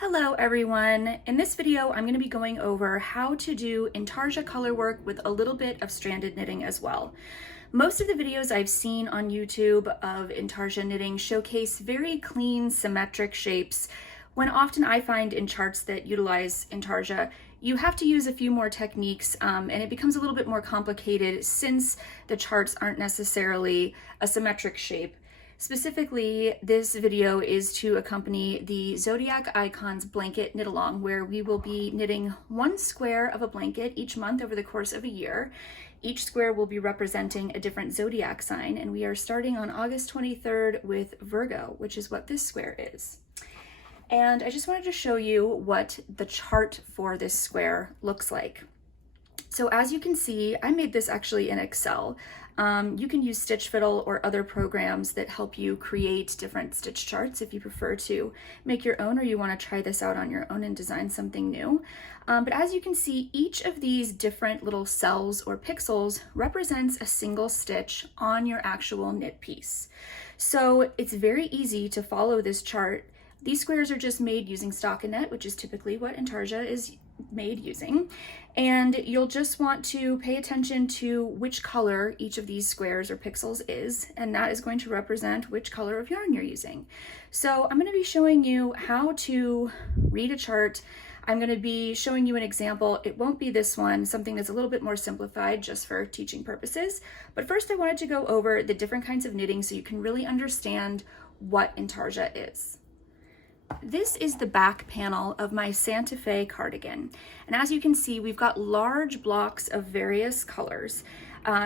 Hello everyone. In this video, I'm going to be going over how to do Intarsia Colorwork with a little bit of stranded knitting as well. Most of the videos I've seen on YouTube of Intarsia knitting showcase very clean, symmetric shapes, when often I find in charts that utilize Intarsia, you have to use a few more techniques and it becomes a little bit more complicated since the charts aren't necessarily a symmetric shape. Specifically, this video is to accompany the Zodiac Icons blanket knit along, where we will be knitting one square of a blanket each month over the course of a year. Each square will be representing a different zodiac sign, and we are starting on August 23rd with Virgo, which is what this square is. And I just wanted to show you what the chart for this square looks like. So as you can see, I made this actually in Excel. You can use Stitch Fiddle or other programs that help you create different stitch charts if you prefer to make your own or you want to try this out on your own and design something new. But as you can see, each of these different little cells or pixels represents a single stitch on your actual knit piece. So it's very easy to follow this chart. These squares are just made using stockinette, which is typically what Intarsia is made using. And you'll just want to pay attention to which color each of these squares or pixels is, and that is going to represent which color of yarn you're using. So I'm going to be showing you how to read a chart. I'm going to be showing you an example. It won't be this one, something that's a little bit more simplified just for teaching purposes. But first I wanted to go over the different kinds of knitting so you can really understand what Intarsia is. This is the back panel of my Santa Fe cardigan. And as you can see, we've got large blocks of various colors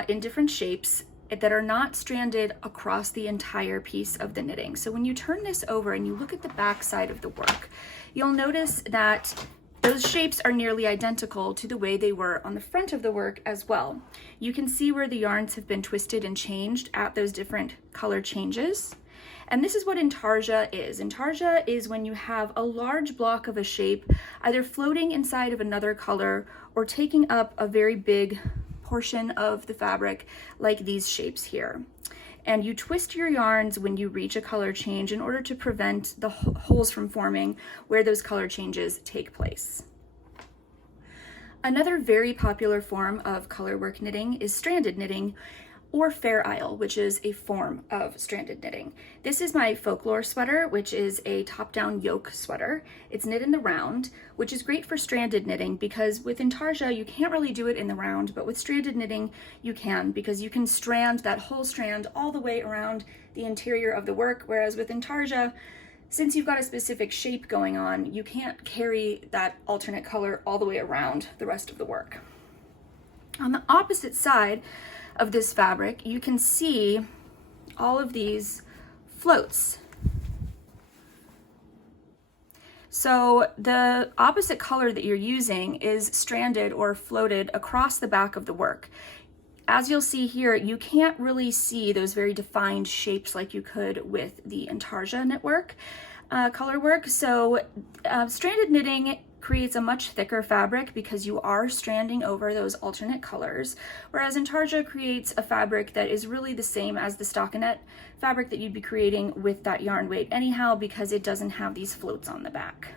in different shapes that are not stranded across the entire piece of the knitting. So when you turn this over and you look at the back side of the work, you'll notice that those shapes are nearly identical to the way they were on the front of the work as well. You can see where the yarns have been twisted and changed at those different color changes. And this is what Intarsia is. Intarsia is when you have a large block of a shape either floating inside of another color or taking up a very big portion of the fabric, like these shapes here. And you twist your yarns when you reach a color change in order to prevent the holes from forming where those color changes take place. Another very popular form of colorwork knitting is stranded knitting, or Fair Isle, which is a form of stranded knitting. This is my folklore sweater, which is a top-down yoke sweater. It's knit in the round, which is great for stranded knitting because with Intarsia, you can't really do it in the round, but with stranded knitting, you can, because you can strand that whole strand all the way around the interior of the work, whereas with Intarsia, since you've got a specific shape going on, you can't carry that alternate color all the way around the rest of the work. On the opposite side of this fabric, you can see all of these floats. So the opposite color that you're using is stranded or floated across the back of the work. As you'll see here, you can't really see those very defined shapes like you could with the Intarsia knitwork, colorwork. So stranded knitting creates a much thicker fabric because you are stranding over those alternate colors, whereas Intarsia creates a fabric that is really the same as the stockinette fabric that you'd be creating with that yarn weight anyhow, because it doesn't have these floats on the back.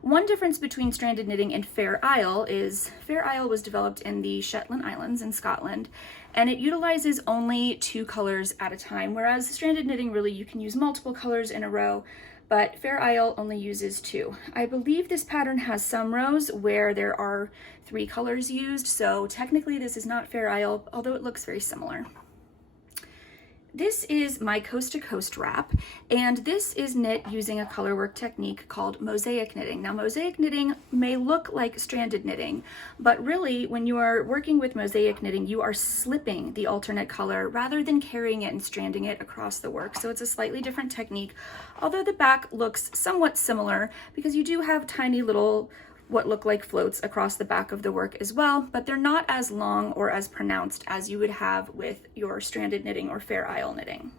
One difference between stranded knitting and Fair Isle is Fair Isle was developed in the Shetland Islands in Scotland, and it utilizes only 2 colors at a time, whereas stranded knitting, really, you can use multiple colors in a row, but Fair Isle only uses 2. I believe this pattern has some rows where there are 3 colors used, so technically this is not Fair Isle, although it looks very similar. This is my coast to coast wrap, and this is knit using a colorwork technique called mosaic knitting. Now, mosaic knitting may look like stranded knitting, but really when you are working with mosaic knitting, you are slipping the alternate color rather than carrying it and stranding it across the work. So it's a slightly different technique, although the back looks somewhat similar because you do have tiny little what look like floats across the back of the work as well, but they're not as long or as pronounced as you would have with your stranded knitting or Fair Isle knitting.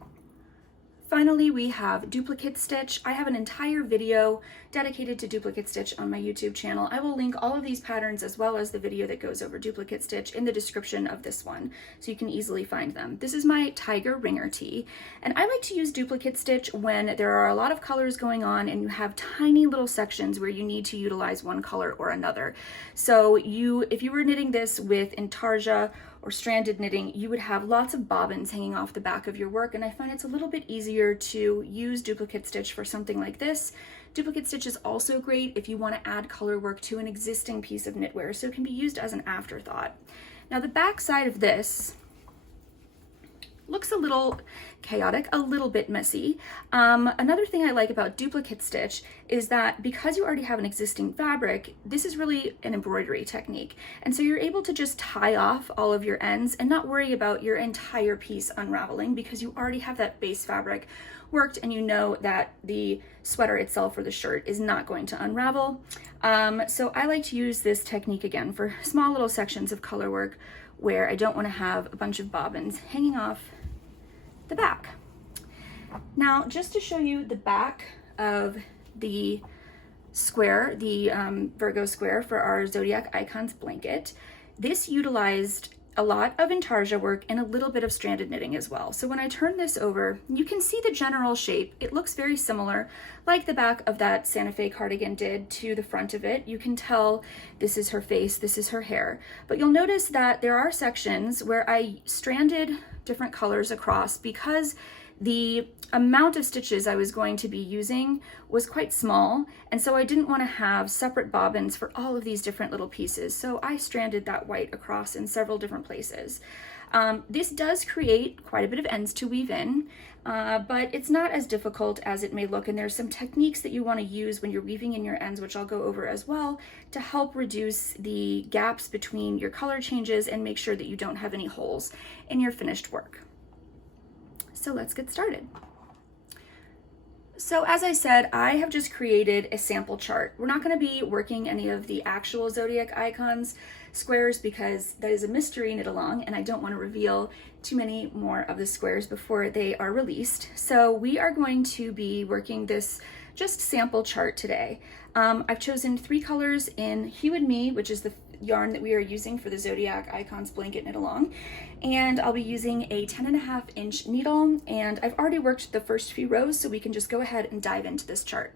Finally, we have duplicate stitch. I have an entire video dedicated to duplicate stitch on my YouTube channel. I will link all of these patterns as well as the video that goes over duplicate stitch in the description of this one, so you can easily find them. This is my tiger ringer tee, and I like to use duplicate stitch when there are a lot of colors going on and you have tiny little sections where you need to utilize one color or another. So if you were knitting this with Intarsia or stranded knitting, you would have lots of bobbins hanging off the back of your work, and I find it's a little bit easier to use duplicate stitch for something like this. Duplicate stitch is also great if you want to add color work to an existing piece of knitwear, so it can be used as an afterthought. Now the back side of this looks a little chaotic, a little bit messy. Another thing I like about duplicate stitch is that because you already have an existing fabric, this is really an embroidery technique. And so you're able to just tie off all of your ends and not worry about your entire piece unraveling because you already have that base fabric worked and you know that the sweater itself or the shirt is not going to unravel. So I like to use this technique again for small little sections of color work where I don't want to have a bunch of bobbins hanging off the back. Now, just to show you the back of the square, the Virgo square for our Zodiac Icons blanket, this utilized a lot of Intarsia work and a little bit of stranded knitting as well. So when I turn this over, you can see the general shape. It looks very similar, like the back of that Santa Fe cardigan did to the front of it. You can tell this is her face, this is her hair. But you'll notice that there are sections where I stranded different colors across because the amount of stitches I was going to be using was quite small, and so I didn't want to have separate bobbins for all of these different little pieces, so I stranded that white across in several different places. This does create quite a bit of ends to weave in, but it's not as difficult as it may look, and there's some techniques that you want to use when you're weaving in your ends, which I'll go over as well, to help reduce the gaps between your color changes and make sure that you don't have any holes in your finished work. So let's get started. So as I said, I have just created a sample chart. We're not going to be working any of the actual Zodiac Icons squares because that is a mystery knit along and I don't want to reveal too many more of the squares before they are released. So we are going to be working this just sample chart today. I've chosen 3 colors in Hue and Me, which is the yarn that we are using for the Zodiac Icons blanket knit along, and I'll be using a 10.5-inch needle, and I've already worked the first few rows, so we can just go ahead and dive into this chart.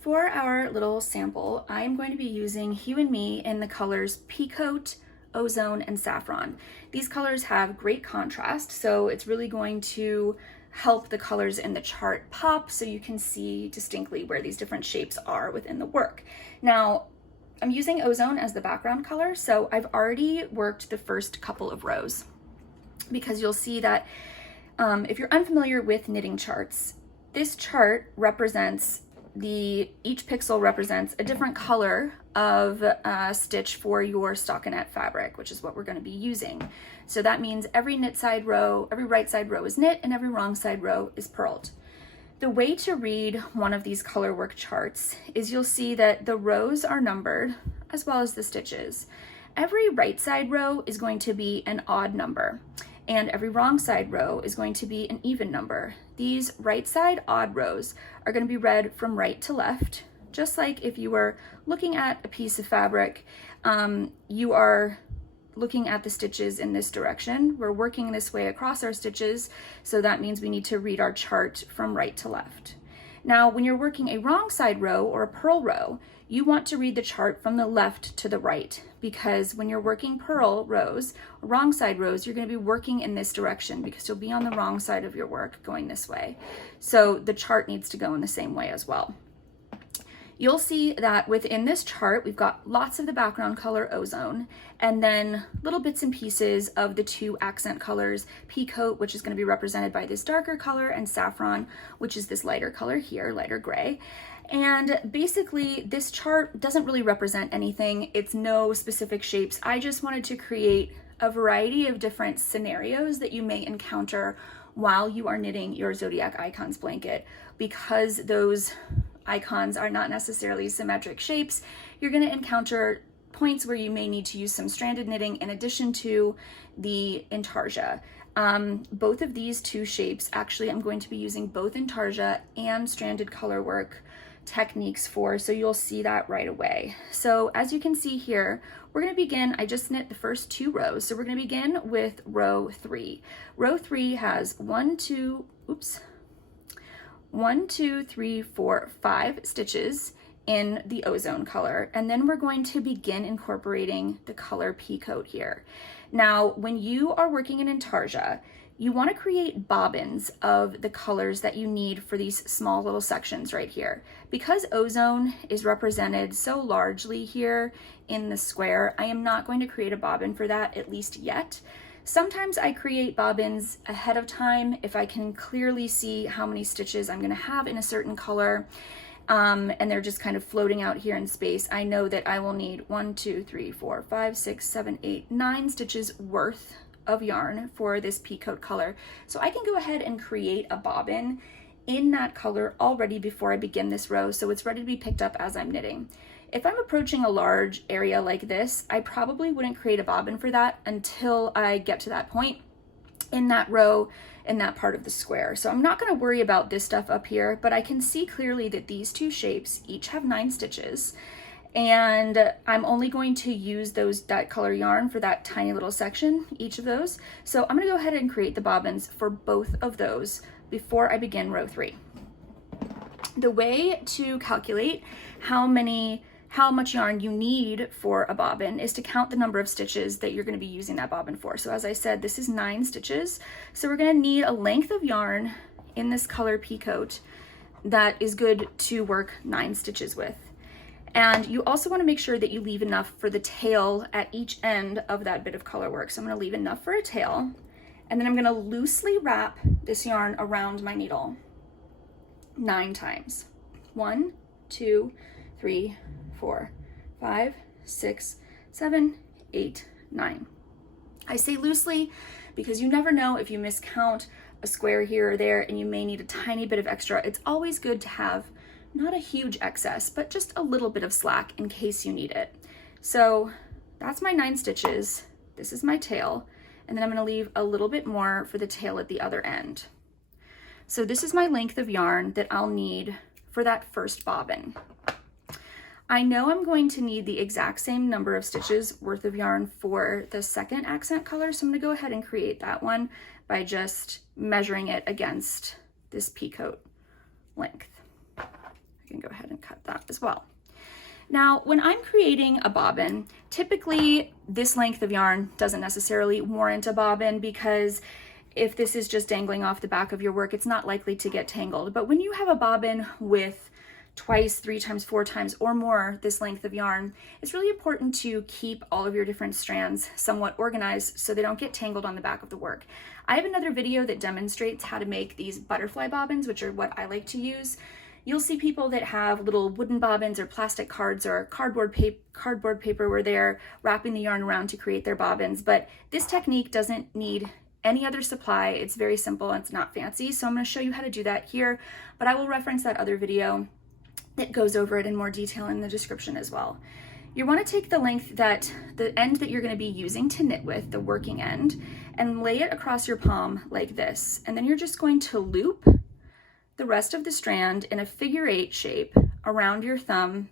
For our little sample, I'm going to be using Hue and Me in the colors Peacoat, Ozone, and Saffron. These colors have great contrast, so it's really going to help the colors in the chart pop so you can see distinctly where these different shapes are within the work. Now, I'm using Ozone as the background color, so I've already worked the first couple of rows because you'll see that if you're unfamiliar with knitting charts, this chart represents each pixel represents a different color of stitch for your stockinette fabric, which is what we're going to be using. So that means every right side row is knit and every wrong side row is purled. The way to read one of these color work charts is you'll see that the rows are numbered as well as the stitches. Every right side row is going to be an odd number and every wrong side row is going to be an even number. These right side odd rows are going to be read from right to left, just like if you were looking at a piece of fabric, you are looking at the stitches in this direction. We're working this way across our stitches, so that means we need to read our chart from right to left. Now, when you're working a wrong side row or a purl row, you want to read the chart from the left to the right, because when you're working purl rows, or wrong side rows, you're going to be working in this direction because you'll be on the wrong side of your work going this way. So the chart needs to go in the same way as well. You'll see that within this chart, we've got lots of the background color Ozone, and then little bits and pieces of the 2 accent colors, Peacoat, which is going to be represented by this darker color, and Saffron, which is this lighter color here, lighter gray. And basically, this chart doesn't really represent anything. It's no specific shapes. I just wanted to create a variety of different scenarios that you may encounter while you are knitting your Zodiac Icons blanket, because those icons are not necessarily symmetric shapes. You're going to encounter points where you may need to use some stranded knitting in addition to the Intarsia. Both of these two shapes, actually, I'm going to be using both Intarsia and stranded colorwork techniques for, so you'll see that right away. So as you can see here, we're going to begin, I just knit the first 2 rows, so we're going to begin with row 3. Row 3 has 1, 2, 3, 4, 5 stitches in the ozone color, and then we're going to begin incorporating the color Peacoat here. Now, when you are working in Intarsia, you want to create bobbins of the colors that you need for these small little sections right here. Because ozone is represented so largely here in the square, I am not going to create a bobbin for that, at least yet. Sometimes I create bobbins ahead of time if I can clearly see how many stitches I'm going to have in a certain color, and they're just kind of floating out here in space. I know that I will need 1, 2, 3, 4, 5, 6, 7, 8, 9 stitches worth of yarn for this Peacoat color. So I can go ahead and create a bobbin in that color already before I begin this row, so it's ready to be picked up as I'm knitting. If I'm approaching a large area like this, I probably wouldn't create a bobbin for that until I get to that point in that row, in that part of the square. So I'm not going to worry about this stuff up here, but I can see clearly that these 2 shapes each have 9 stitches, and I'm only going to use that color yarn for that tiny little section, each of those. So I'm going to go ahead and create the bobbins for both of those before I begin row 3. The way to calculate how much yarn you need for a bobbin is to count the number of stitches that you're going to be using that bobbin for. So as I said, this is 9 stitches. So we're going to need a length of yarn in this color Peacoat that is good to work 9 stitches with. And you also want to make sure that you leave enough for the tail at each end of that bit of color work. So I'm going to leave enough for a tail, and then I'm going to loosely wrap this yarn around my needle 9 times. 1, 2, 3, 4, 5, 6, 7, 8, 9. I say loosely because you never know if you miscount a square here or there and you may need a tiny bit of extra. It's always good to have not a huge excess, but just a little bit of slack in case you need it. So that's my 9 stitches. This is my tail, and then I'm going to leave a little bit more for the tail at the other end. So this is my length of yarn that I'll need for that first bobbin. I know I'm going to need the exact same number of stitches worth of yarn for the second accent color, so I'm going to go ahead and create that one by just measuring it against this Peacoat length. I can go ahead and cut that as well. Now, when I'm creating a bobbin, typically this length of yarn doesn't necessarily warrant a bobbin, because if this is just dangling off the back of your work, it's not likely to get tangled. But when you have a bobbin with 2, 3 times, 4 times or more this length of yarn, it's really important to keep all of your different strands somewhat organized so they don't get tangled on the back of the work. I have another video that demonstrates how to make these butterfly bobbins, which are what I like to use. You'll see people that have little wooden bobbins or plastic cards or cardboard paper where they're wrapping the yarn around to create their bobbins, but this technique doesn't need any other supply. It's very simple and it's not fancy, so I'm going to show you how to do that here, but I will reference that other video that goes over it in more detail in the description as well. You want to take the length the end that you're going to be using to knit with, the working end, and lay it across your palm like this, and then you're just going to loop the rest of the strand in a figure 8 shape around your thumb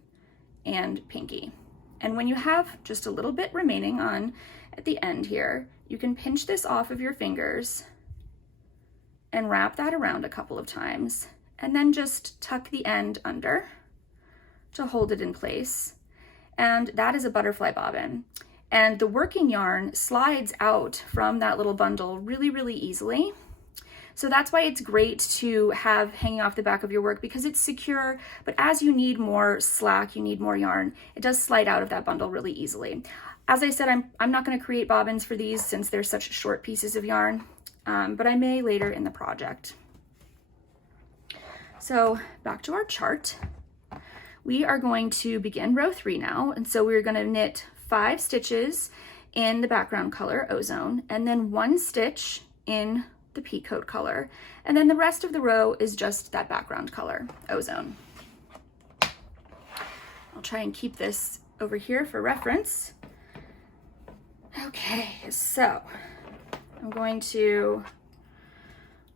and pinky. And when you have just a little bit remaining on at the end here, you can pinch this off of your fingers and wrap that around a couple of times, and then just tuck the end under to hold it in place. And that is a butterfly bobbin. And the working yarn slides out from that little bundle really, really easily. So that's why it's great to have hanging off the back of your work, because it's secure, but as you need more slack, you need more yarn, it does slide out of that bundle really easily. As I said, I'm not going to create bobbins for these since they're such short pieces of yarn, but I may later in the project. So back to our chart. We are going to begin row 3 now, and so we're going to knit 5 stitches in the background color, ozone, and then 1 stitch in the Peacoat color, and then the rest of the row is just that background color, ozone. I'll try and keep this over here for reference. Okay, so I'm going to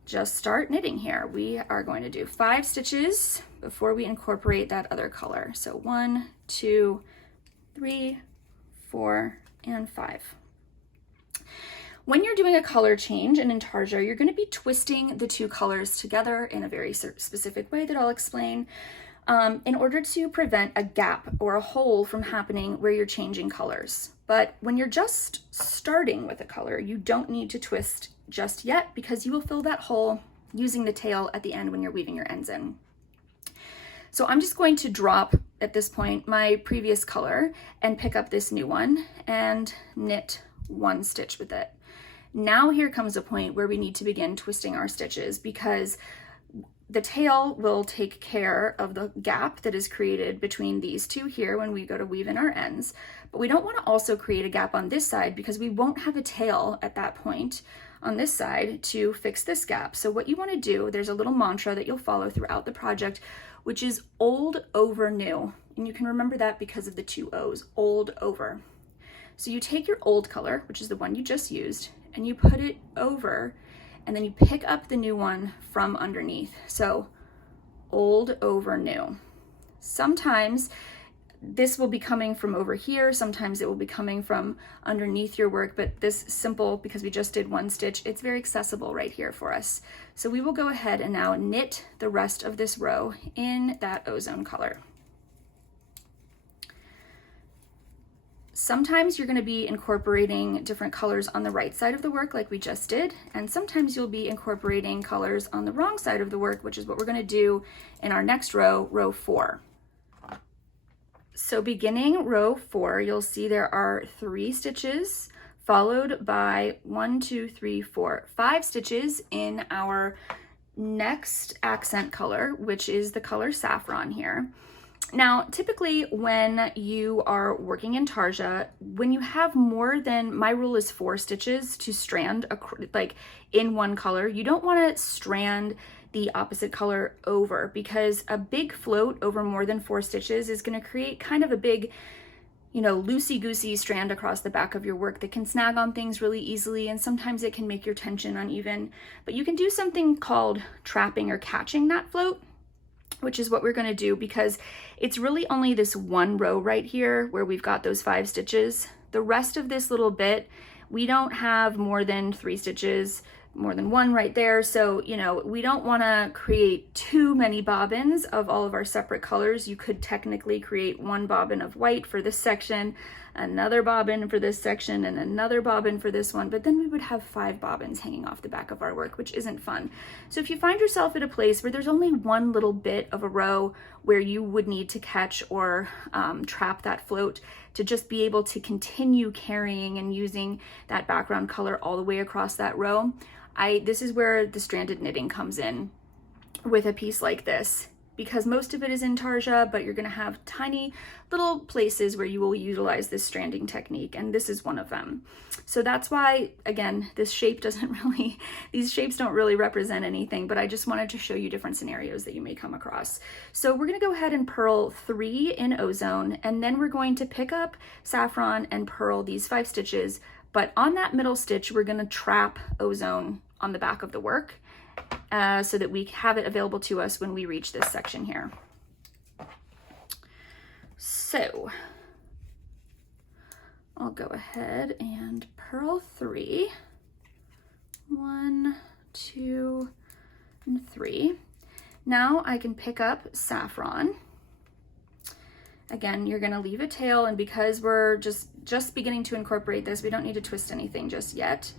just start knitting here. We are going to do 5 stitches before we incorporate that other color. So 1, 2, 3, 4, and 5. When you're doing a color change in Intarsia, you're going to be twisting the 2 colors together in a very specific way that I'll explain, in order to prevent a gap or a hole from happening where you're changing colors. But when you're just starting with a color, you don't need to twist just yet, because you will fill that hole using the tail at the end when you're weaving your ends in. So I'm just going to drop at this point my previous color and pick up this new one and knit 1 stitch with it. Now here comes a point where we need to begin twisting our stitches, because the tail will take care of the gap that is created between these 2 here when we go to weave in our ends. But we don't want to also create a gap on this side, because we won't have a tail at that point on this side to fix this gap. So what you want to do, there's a little mantra that you'll follow throughout the project, which is old over new. And you can remember that because of the 2 O's, old over. So you take your old color, which is the one you just used, and you put it over, and then you pick up the new one from underneath. So old over new. Sometimes this will be coming from over here, sometimes it will be coming from underneath your work, but this simple, because we just did 1 stitch, it's very accessible right here for us. So we will go ahead and now knit the rest of this row in that ozone color. Sometimes you're going to be incorporating different colors on the right side of the work like we just did, and sometimes you'll be incorporating colors on the wrong side of the work, which is what we're going to do in our next row, row 4. So beginning row 4, you'll see there are 3 stitches followed by 1, 2, 3, 4, 5 stitches in our next accent color, which is the color saffron here. Now, typically when you are working in Intarsia, when you have more than, my rule is 4 stitches to strand like in one color, you don't want to strand the opposite color over, because a big float over more than 4 stitches is going to create kind of a big, you know, loosey-goosey strand across the back of your work that can snag on things really easily, and sometimes it can make your tension uneven. But you can do something called trapping or catching that float, which is what we're going to do, because it's really only this 1 row right here where we've got those 5 stitches. The rest of this little bit, we don't have more than 3 stitches, more than 1 right there. So, you know, we don't want to create too many bobbins of all of our separate colors. You could technically create 1 bobbin of white for this section, another bobbin for this section, and another bobbin for this one, but then we would have 5 bobbins hanging off the back of our work, which isn't fun. So if you find yourself at a place where there's only 1 little bit of a row where you would need to catch or trap that float to just be able to continue carrying and using that background color all the way across that row, this is where the stranded knitting comes in with a piece like this, because most of it is Intarsia, but you're going to have tiny little places where you will utilize this stranding technique, and this is one of them. So that's why, again, this shape doesn't really, these shapes don't really represent anything, but I just wanted to show you different scenarios that you may come across. So we're going to go ahead and purl 3 in ozone, and then we're going to pick up saffron and purl these 5 stitches, but on that middle stitch, we're going to trap ozone on the back of the work, so that we have it available to us when we reach this section here. So I'll go ahead and purl 3, 1, 2, and 3. Now I can pick up saffron. Again, you're going to leave a tail, and because we're just beginning to incorporate this, we don't need to twist anything just yet.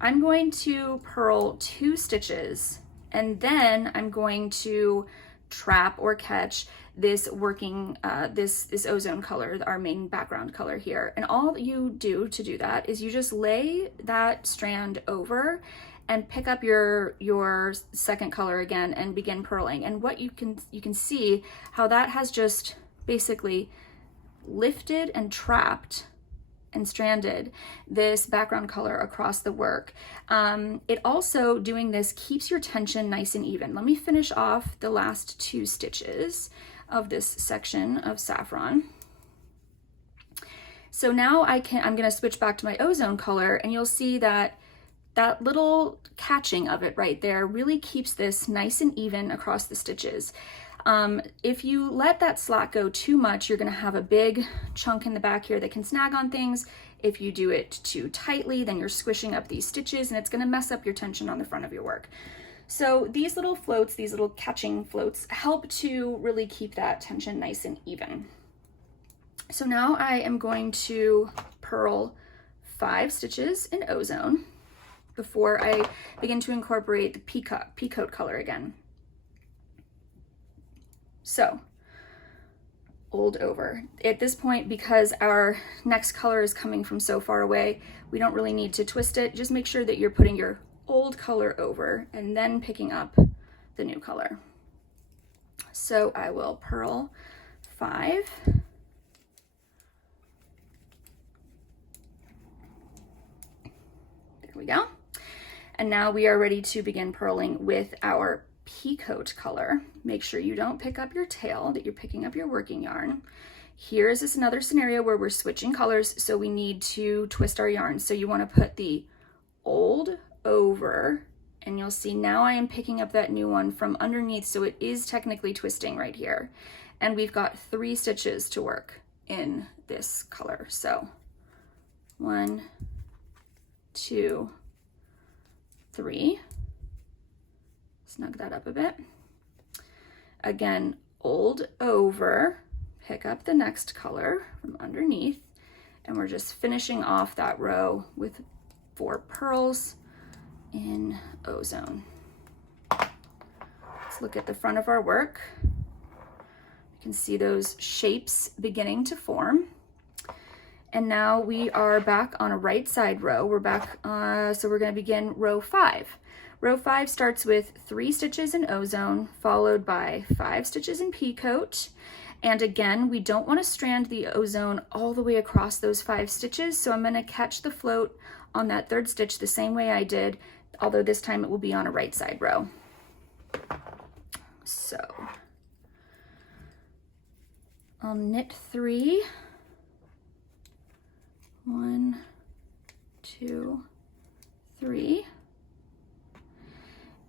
I'm going to purl 2 stitches, and then I'm going to trap or catch this working, this ozone color, our main background color here. And all you do to do that is you just lay that strand over and pick up your second color again and begin purling. And what you can see how that has just basically lifted and trapped and stranded this background color across the work. It also, doing this, keeps your tension nice and even. Let me finish off the last 2 stitches of this section of saffron. So now I'm going to switch back to my ozone color, and you'll see that that little catching of it right there really keeps this nice and even across the stitches. If you let that slack go too much, you're going to have a big chunk in the back here that can snag on things. If you do it too tightly, then you're squishing up these stitches and it's going to mess up your tension on the front of your work. So these little floats, these little catching floats, help to really keep that tension nice and even. So now I am going to purl 5 stitches in ozone before I begin to incorporate the peacoat color again. So, old over. At this point, because our next color is coming from so far away, we don't really need to twist it. Just make sure that you're putting your old color over and then picking up the new color. So I will purl 5. There we go. And now we are ready to begin purling with our peacoat color. Make sure you don't pick up your tail, that you're picking up your working yarn. Here is another scenario where we're switching colors, so we need to twist our yarn. So you want to put the old over, and you'll see now I am picking up that new one from underneath, so it is technically twisting right here. And we've got 3 stitches to work in this color. So 1, 2, 3. Snug that up a bit. Again, old over, pick up the next color from underneath, and we're just finishing off that row with 4 purls in ozone. Let's look at the front of our work. You can see those shapes beginning to form. And now we are back on a right side row. We're back, so we're going to begin row 5. Row 5 starts with 3 stitches in ozone, followed by 5 stitches in peacoat. And again, we don't want to strand the ozone all the way across those 5 stitches, so I'm going to catch the float on that 3rd stitch the same way I did, although this time it will be on a right side row. So I'll knit 3. 1, 2, 3.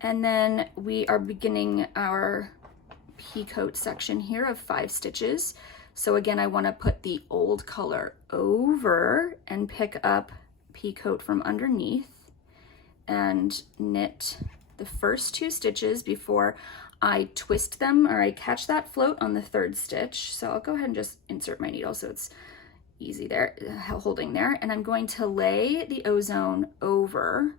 And then we are beginning our peacoat section here of 5 stitches. So again, I want to put the old color over and pick up peacoat from underneath and knit the first 2 stitches before I twist them, or I catch that float on the 3rd stitch. So I'll go ahead and just insert my needle so it's easy there, holding there. And I'm going to lay the ozone over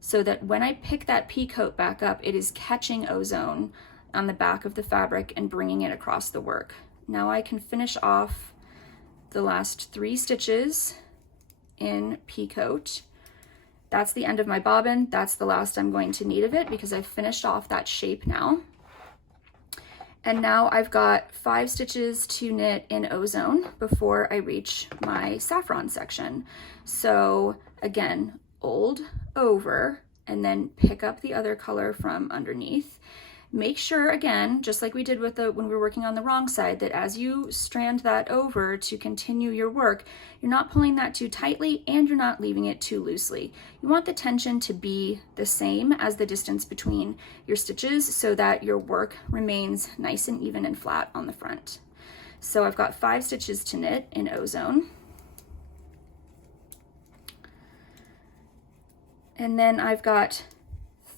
so that when I pick that peacoat back up, it is catching ozone on the back of the fabric and bringing it across the work. Now I can finish off the last 3 stitches in peacoat. That's the end of my bobbin. That's the last I'm going to need of it because I've finished off that shape now. And now I've got 5 stitches to knit in ozone before I reach my saffron section. So again, old over, and then pick up the other color from underneath. Make sure, again, just like we did with when we were working on the wrong side, that as you strand that over to continue your work, you're not pulling that too tightly and you're not leaving it too loosely. You want the tension to be the same as the distance between your stitches so that your work remains nice and even and flat on the front. So I've got 5 stitches to knit in ozone. And then I've got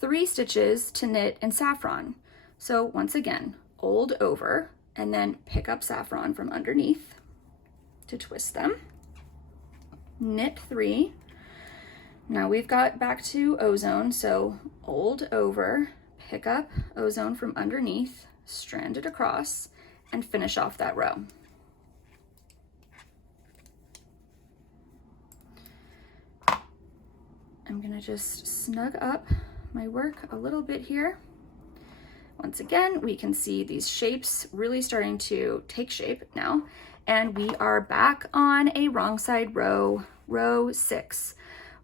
3 stitches to knit in saffron. So once again, old over, and then pick up saffron from underneath to twist them. Knit 3. Now we've got back to ozone, so old over, pick up ozone from underneath, strand it across, and finish off that row. I'm gonna just snug up my work a little bit here. Once again, we can see these shapes really starting to take shape now, and we are back on a wrong side row, row 6.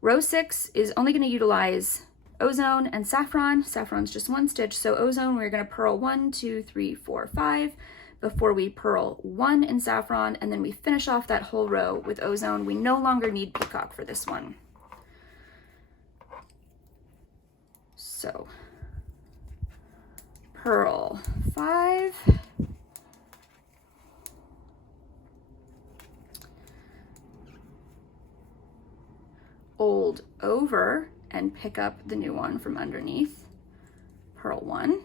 Row 6 is only going to utilize ozone and saffron. Saffron's just 1 stitch, so ozone we're going to purl 1, 2, 3, 4, 5 before we purl 1 in saffron, and then we finish off that whole row with ozone. We no longer need peacock for this one. So purl 5, fold over and pick up the new one from underneath, purl 1,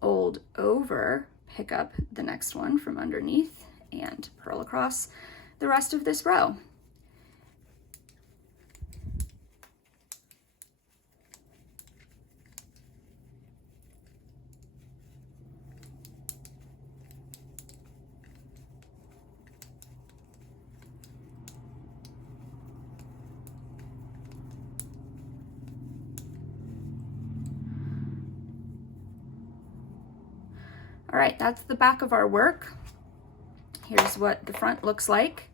fold over, pick up the next one from underneath, and purl across the rest of this row. All right, that's the back of our work. Here's what the front looks like.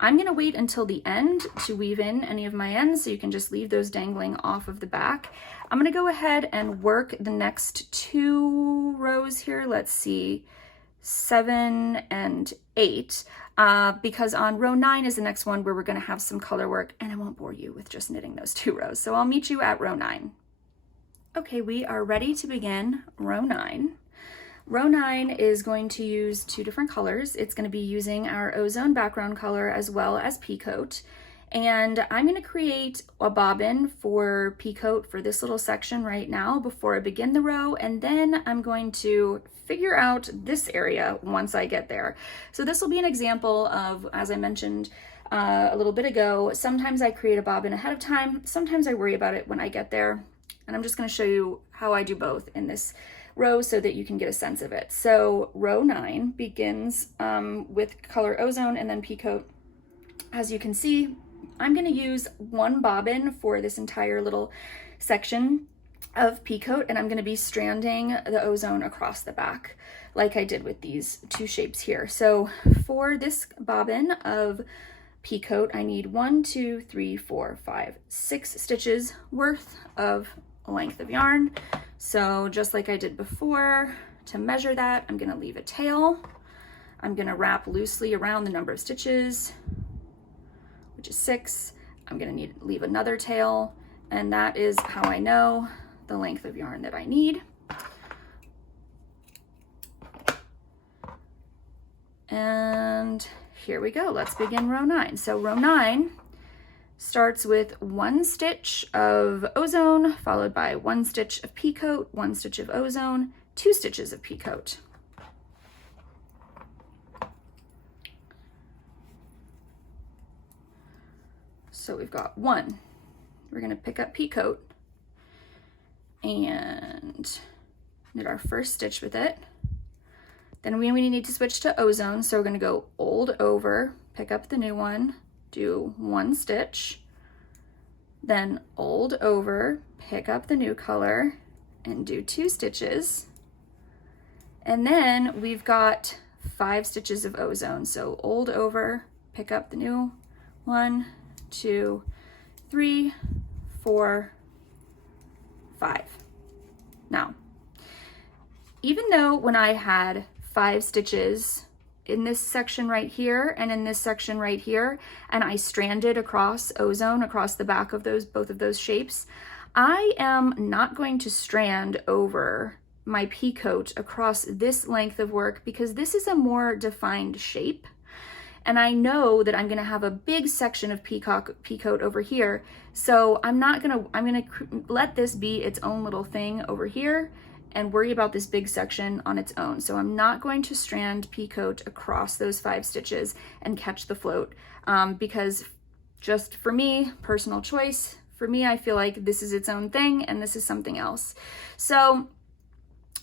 I'm gonna wait until the end to weave in any of my ends, so you can just leave those dangling off of the back. I'm gonna go ahead and work the next 2 rows here. Let's see, 7 and 8, because on row 9 is the next one where we're gonna have some color work, and I won't bore you with just knitting those 2 rows. So I'll meet you at row 9. Okay, we are ready to begin row 9. Row 9 is going to use 2 different colors. It's going to be using our ozone background color as well as peacoat. And I'm going to create a bobbin for peacoat for this little section right now before I begin the row. And then I'm going to figure out this area once I get there. So this will be an example of, as I mentioned a little bit ago, sometimes I create a bobbin ahead of time. Sometimes I worry about it when I get there. And I'm just going to show you how I do both in this row so that you can get a sense of it. So row 9 begins with color ozone and then peacoat. As you can see, I'm going to use 1 bobbin for this entire little section of peacoat, and I'm going to be stranding the ozone across the back like I did with these 2 shapes here. So for this bobbin of peacoat, I need 1, 2, 3, 4, 5, 6 stitches worth of length of yarn. So just like I did before, to measure that, I'm going to leave a tail. I'm going to wrap loosely around the number of stitches, which is 6. I'm going to leave another tail, and that is how I know the length of yarn that I need. And here we go. Let's begin row 9. So row 9 starts with 1 stitch of ozone, followed by 1 stitch of peacoat, 1 stitch of ozone, 2 stitches of peacoat. So we've got 1. We're going to pick up peacoat and knit our first stitch with it. Then we need to switch to ozone, so we're going to go fold over, pick up the new one, do 1 stitch, then fold over, pick up the new color, and do 2 stitches. And then we've got 5 stitches of ozone. So fold over, pick up the new 1, 2, 3, 4, 5. Now, even though when I had 5 stitches in this section right here and in this section right here, and I stranded across ozone across the back of both of those shapes, I am not going to strand over my peacoat across this length of work because this is a more defined shape. And I know that I'm gonna have a big section of peacoat over here. So I'm gonna let this be its own little thing over here and worry about this big section on its own. So I'm not going to strand peacoat across those 5 stitches and catch the float because just for me, personal choice, for me, I feel like this is its own thing and this is something else. So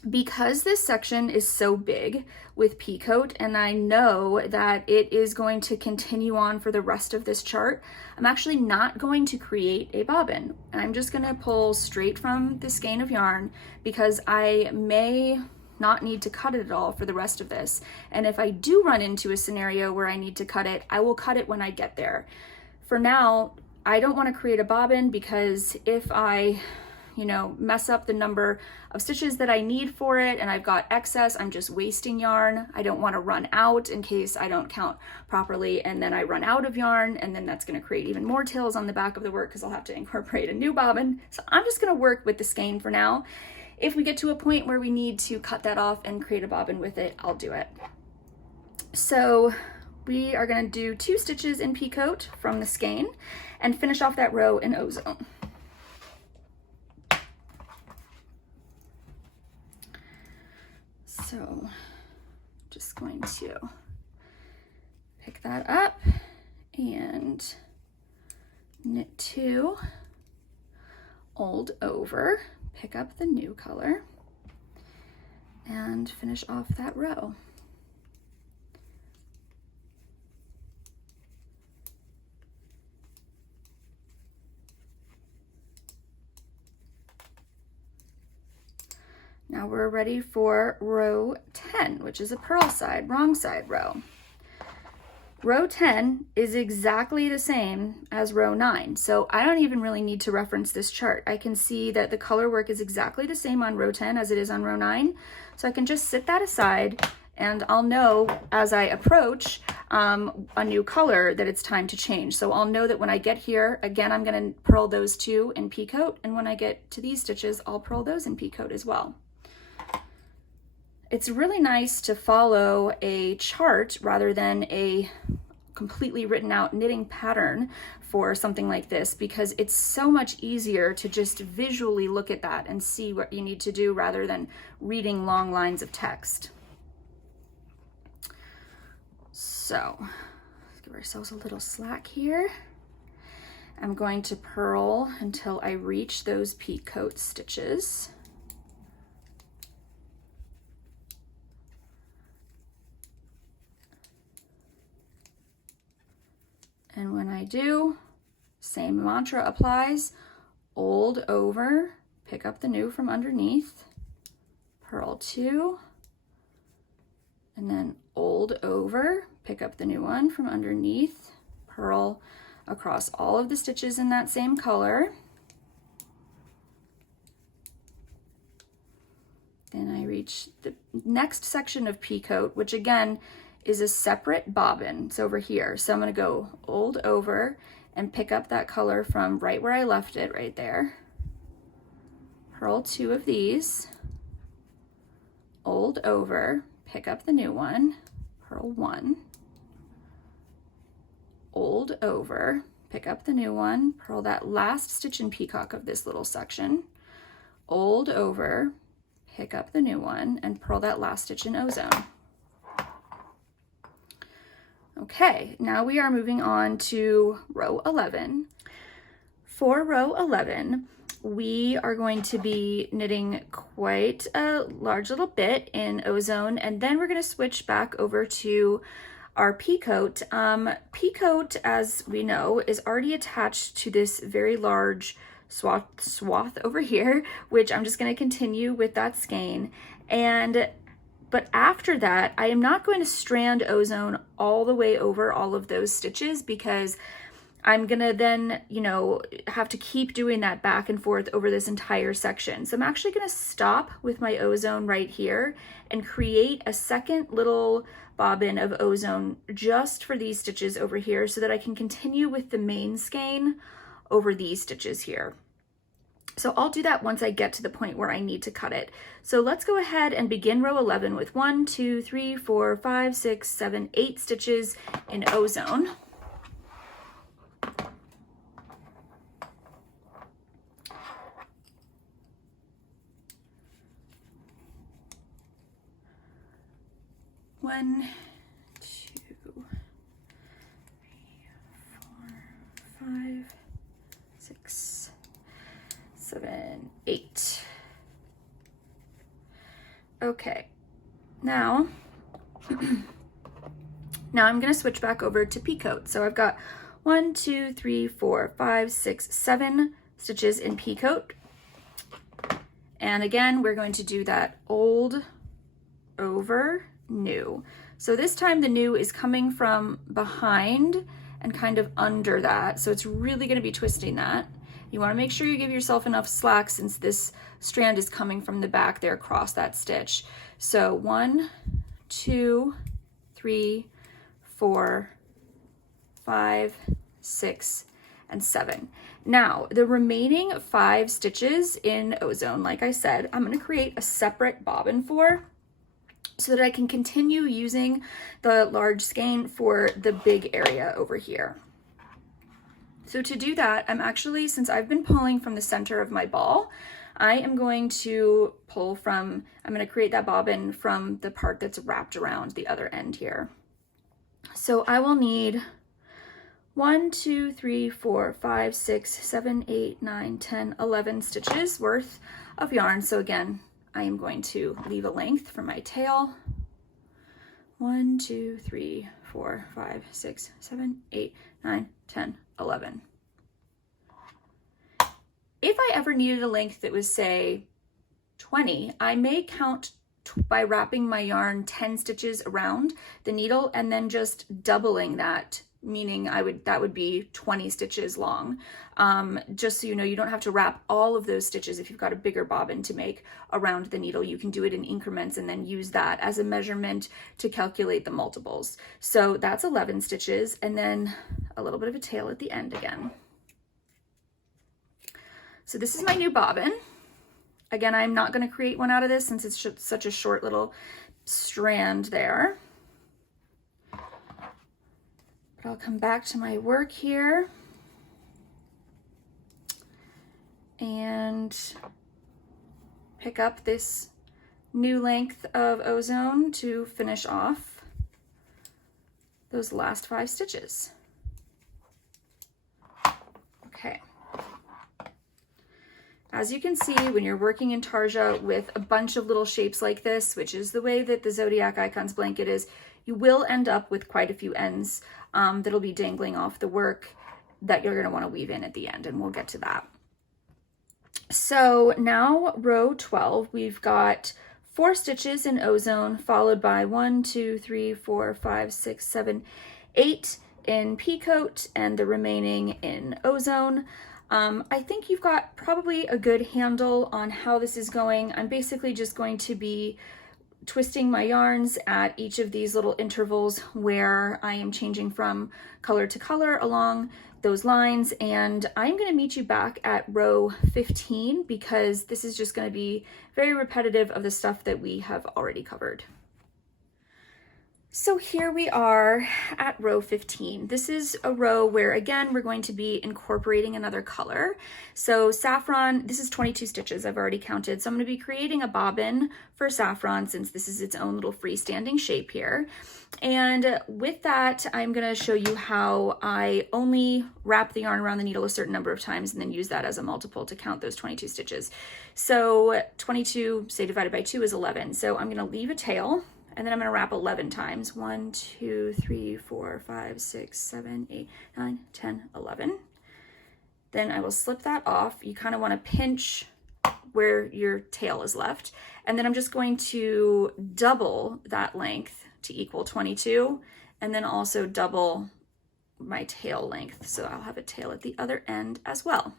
because this section is so big with peacoat and I know that it is going to continue on for the rest of this chart, I'm actually not going to create a bobbin. I'm just going to pull straight from the skein of yarn because I may not need to cut it at all for the rest of this. And if I do run into a scenario where I need to cut it, I will cut it when I get there. For now, I don't want to create a bobbin because if I you know, mess up the number of stitches that I need for it and I've got excess, I'm just wasting yarn. I don't want to run out in case I don't count properly and then I run out of yarn, and then that's going to create even more tails on the back of the work because I'll have to incorporate a new bobbin. So I'm just going to work with the skein for now. If we get to a point where we need to cut that off and create a bobbin with it, I'll do it. So we are going to do 2 stitches in Peacoat from the skein and finish off that row in Ozone. So just going to pick that up and knit 2, old over, pick up the new color, and finish off that row. Now we're ready for row 10, which is a purl side, wrong side row. Row 10 is exactly the same as row 9, so I don't even really need to reference this chart. I can see that the color work is exactly the same on row 10 as it is on row 9, so I can just sit that aside and I'll know as I approach a new color that it's time to change. So I'll know that when I get here, again, I'm going to purl those 2 in Peacoat, and when I get to these stitches, I'll purl those in Peacoat as well. It's really nice to follow a chart rather than a completely written out knitting pattern for something like this, because it's so much easier to just visually look at that and see what you need to do rather than reading long lines of text. So let's give ourselves a little slack here. I'm going to purl until I reach those Peacoat stitches. And when I do, same mantra applies, old over, pick up the new from underneath, purl 2, and then old over, pick up the new one from underneath, purl across all of the stitches in that same color. Then I reach the next section of Peacoat, which again is a separate bobbin. It's over here. So I'm going to go old over and pick up that color from right where I left it, right there. Purl 2 of these, old over, pick up the new one, purl 1, old over, pick up the new one, purl that last stitch in peacock of this little section, old over, pick up the new one, and purl that last stitch in ozone. Okay, now we are moving on to row 11. For row 11, we are going to be knitting quite a large little bit in ozone, and then we're going to switch back over to our Peacoat. Peacoat, as we know, is already attached to this very large swath over here, which I'm just going to continue with that skein. But after that, I am not going to strand ozone all the way over all of those stitches, because I'm gonna then, have to keep doing that back and forth over this entire section. So I'm actually gonna stop with my ozone right here and create a second little bobbin of ozone just for these stitches over here, so that I can continue with the main skein over these stitches here. So I'll do that once I get to the point where I need to cut it. So let's go ahead and begin row 11 with 1, 2, 3, 4, 5, 6, 7, 8 stitches in ozone. One, 2, 3, 4, 5, 6, 7, 8. Okay, now I'm going to switch back over to Peacoat. So I've got 1, 2, 3, 4, 5, 6, 7 stitches in Peacoat. And again, we're going to do that old over new. So this time the new is coming from behind and kind of under that. So it's really going to be twisting that. You want to make sure you give yourself enough slack since this strand is coming from the back there across that stitch. So 1, 2, 3, 4, 5, 6, and 7. Now, the remaining 5 stitches in ozone, like I said, I'm going to create a separate bobbin for, so that I can continue using the large skein for the big area over here. So to do that, I'm actually, since I've been pulling from the center of my ball, I am going to pull from, I'm going to create that bobbin from the part that's wrapped around the other end here. So I will need 1, 2, 3, 4, 5, 6, 7, 8, 9, 10, 11 stitches worth of yarn. So again, I am going to leave a length for my tail. 1, 2, 3, 4, 5, 6, 7, 8, 9, 10, 11. If I ever needed a length that was, say, 20, I may count by wrapping my yarn 10 stitches around the needle and then just doubling that, meaning that would be 20 stitches long. Just so you know, you don't have to wrap all of those stitches if you've got a bigger bobbin to make around the needle. You can do it in increments and then use that as a measurement to calculate the multiples. So that's 11 stitches, and then a little bit of a tail at the end again. So this is my new bobbin. Again, I'm not going to create one out of this since it's such a short little strand there. But I'll come back to my work here and pick up this new length of ozone to finish off those last 5 stitches. Okay. As you can see, when you're working Intarsia with a bunch of little shapes like this, which is the way that the Zodiac Icons blanket is, you will end up with quite a few ends that'll be dangling off the work that you're going to want to weave in at the end, and we'll get to that. So now row 12, we've got 4 stitches in ozone, followed by 1, 2, 3, 4, 5, 6, 7, 8 in peacoat, and the remaining in ozone. I think you've got probably a good handle on how this is going. I'm basically just going to be twisting my yarns at each of these little intervals where I am changing from color to color along those lines, and I'm going to meet you back at row 15 because this is just going to be very repetitive of the stuff that we have already covered. So here we are at row 15. This is a row where, again, we're going to be incorporating another color. So saffron, this is 22 stitches, I've already counted. So I'm going to be creating a bobbin for saffron since this is its own little freestanding shape here. And with that, I'm going to show you how I only wrap the yarn around the needle a certain number of times and then use that as a multiple to count those 22 stitches. So 22, say divided by 2 is 11. So I'm going to leave a tail. And then I'm going to wrap 11 times. 1, 2, 3, 4, 5, 6, 7, 8, 9, 10, 11. Then I will slip that off. You kind of want to pinch where your tail is left. And then I'm just going to double that length to equal 22. And then also double my tail length. So I'll have a tail at the other end as well.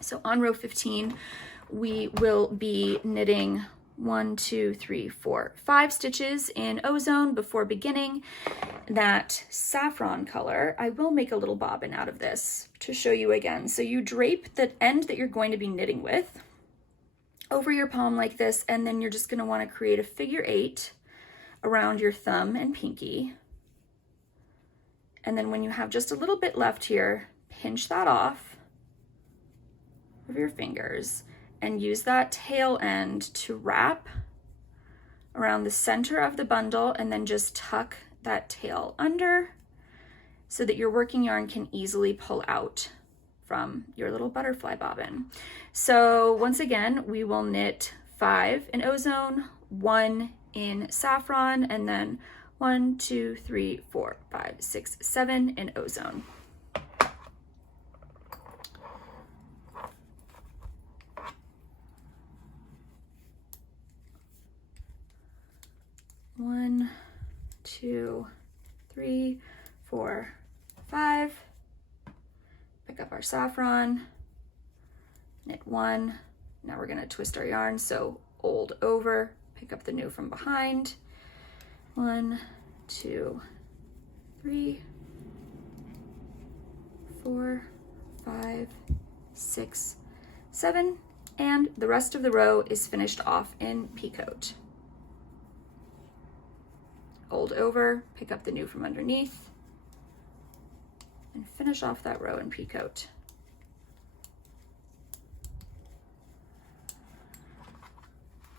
So on row 15, we will be knitting 1, 2, 3, 4, 5 stitches in ozone before beginning that saffron color. I will make a little bobbin out of this to show you again. So you drape the end that you're going to be knitting with over your palm like this, and then you're just going to want to create a figure 8 around your thumb and pinky. And then when you have just a little bit left here, pinch that off of your fingers and use that tail end to wrap around the center of the bundle and then just tuck that tail under so that your working yarn can easily pull out from your little butterfly bobbin. So once again, we will knit 5 in ozone, 1 in saffron, and then 1, 2, 3, 4, 5, 6, 7 in ozone. One, 2, 3, 4, up our saffron, knit one. Now we're going to twist our yarn, so old over, pick up the new from behind. 1, 2, 3, 4, 5, 6, 7, and the rest of the row is finished off in peacoat. Old over, pick up the new from underneath, and finish off that row in peacoat.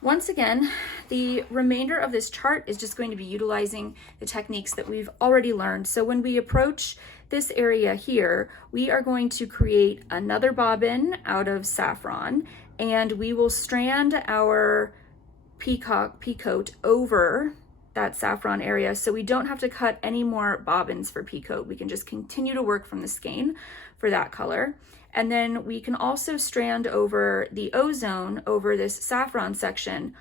Once again, the remainder of this chart is just going to be utilizing the techniques that we've already learned. So when we approach this area here, we are going to create another bobbin out of saffron, and we will strand our peacoat over that saffron area, so we don't have to cut any more bobbins for peacoat. We can just continue to work from the skein for that color. And then we can also strand over the ozone over this saffron section,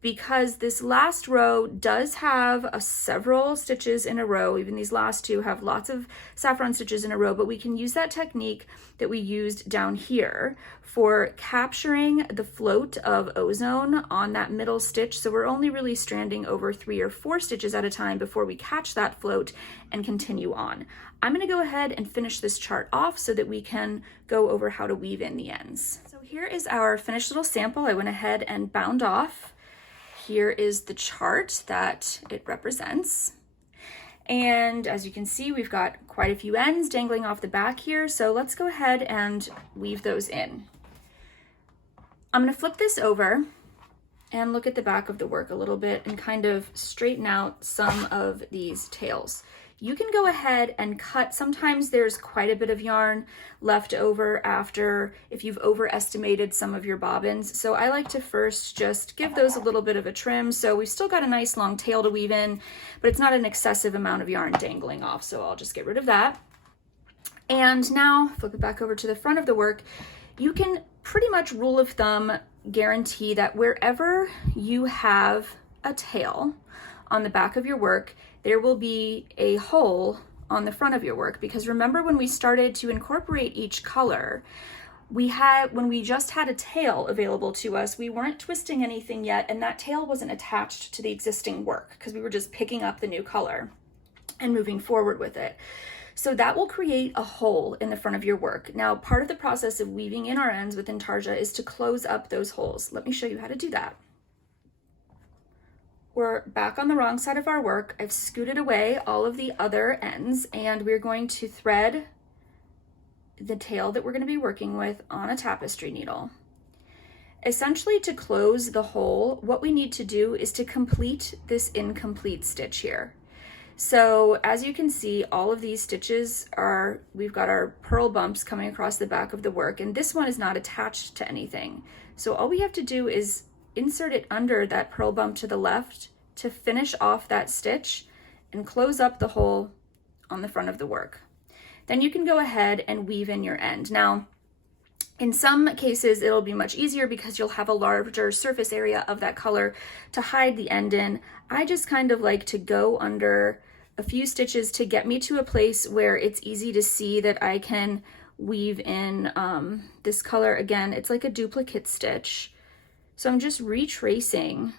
because this last row does have several stitches in a row. Even these last two have lots of saffron stitches in a row, but we can use that technique that we used down here for capturing the float of ozone on that middle stitch. So we're only really stranding over 3 or 4 stitches at a time before we catch that float and continue on. I'm going to go ahead and finish this chart off so that we can go over how to weave in the ends. So here is our finished little sample. I went ahead and bound off. Here is the chart that it represents. And as you can see, we've got quite a few ends dangling off the back here. So let's go ahead and weave those in. I'm going to flip this over and look at the back of the work a little bit and kind of straighten out some of these tails. You can go ahead and cut. Sometimes there's quite a bit of yarn left over after if you've overestimated some of your bobbins. So I like to first just give those a little bit of a trim. So we've still got a nice long tail to weave in, but it's not an excessive amount of yarn dangling off. So I'll just get rid of that. And now flip it back over to the front of the work. You can pretty much rule of thumb guarantee that wherever you have a tail on the back of your work, there will be a hole on the front of your work. Because remember, when we started to incorporate each color, when we just had a tail available to us, we weren't twisting anything yet, and that tail wasn't attached to the existing work because we were just picking up the new color and moving forward with it. So that will create a hole in the front of your work. Now, part of the process of weaving in our ends with Intarsia is to close up those holes. Let me show you how to do that. We're back on the wrong side of our work. I've scooted away all of the other ends, and we're going to thread the tail that we're going to be working with on a tapestry needle. Essentially, to close the hole, what we need to do is to complete this incomplete stitch here. So as you can see, all of these stitches we've got our purl bumps coming across the back of the work, and this one is not attached to anything. So all we have to do is insert it under that purl bump to the left to finish off that stitch and close up the hole on the front of the work. Then you can go ahead and weave in your end. Now, in some cases, it'll be much easier because you'll have a larger surface area of that color to hide the end in. I just kind of like to go under a few stitches to get me to a place where it's easy to see that I can weave in this color. Again, it's like a duplicate stitch. So I'm just retracing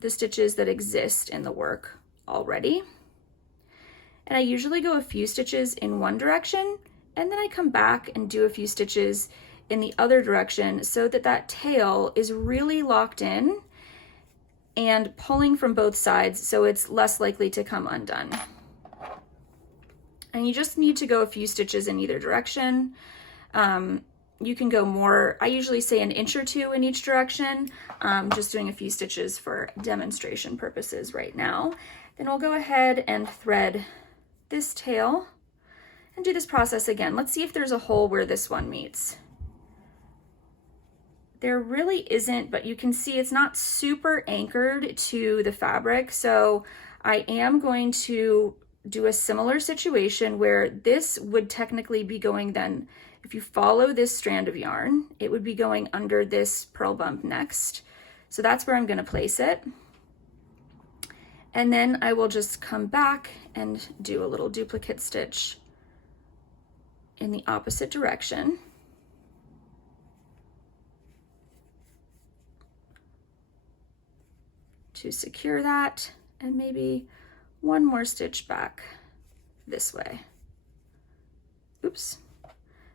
the stitches that exist in the work already. And I usually go a few stitches in one direction, and then I come back and do a few stitches in the other direction so that that tail is really locked in and pulling from both sides so it's less likely to come undone. And you just need to go a few stitches in either direction. You can go more, I usually say an inch or two in each direction, just doing a few stitches for demonstration purposes right now. Then we'll go ahead and thread this tail and do this process again. Let's see if there's a hole where this one meets. There really isn't, but you can see it's not super anchored to the fabric. So I am going to do a similar situation where this would technically be going then, if you follow this strand of yarn, it would be going under this purl bump next. So that's where I'm going to place it. And then I will just come back and do a little duplicate stitch in the opposite direction. To secure that, and maybe one more stitch back this way. Oops,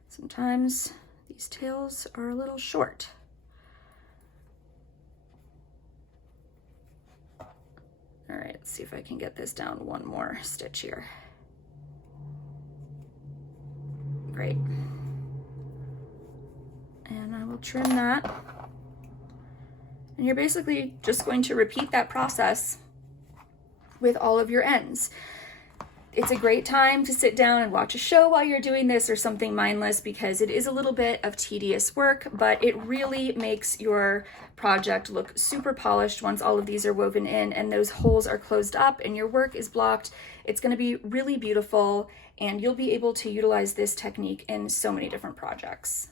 sometimes these tails are a little short. All right, let's see if I can get this down one more stitch here. Great. And I will trim that. And you're basically just going to repeat that process with all of your ends. It's a great time to sit down and watch a show while you're doing this or something mindless, because it is a little bit of tedious work, but it really makes your project look super polished once all of these are woven in and those holes are closed up and your work is blocked. It's going to be really beautiful, and you'll be able to utilize this technique in so many different projects.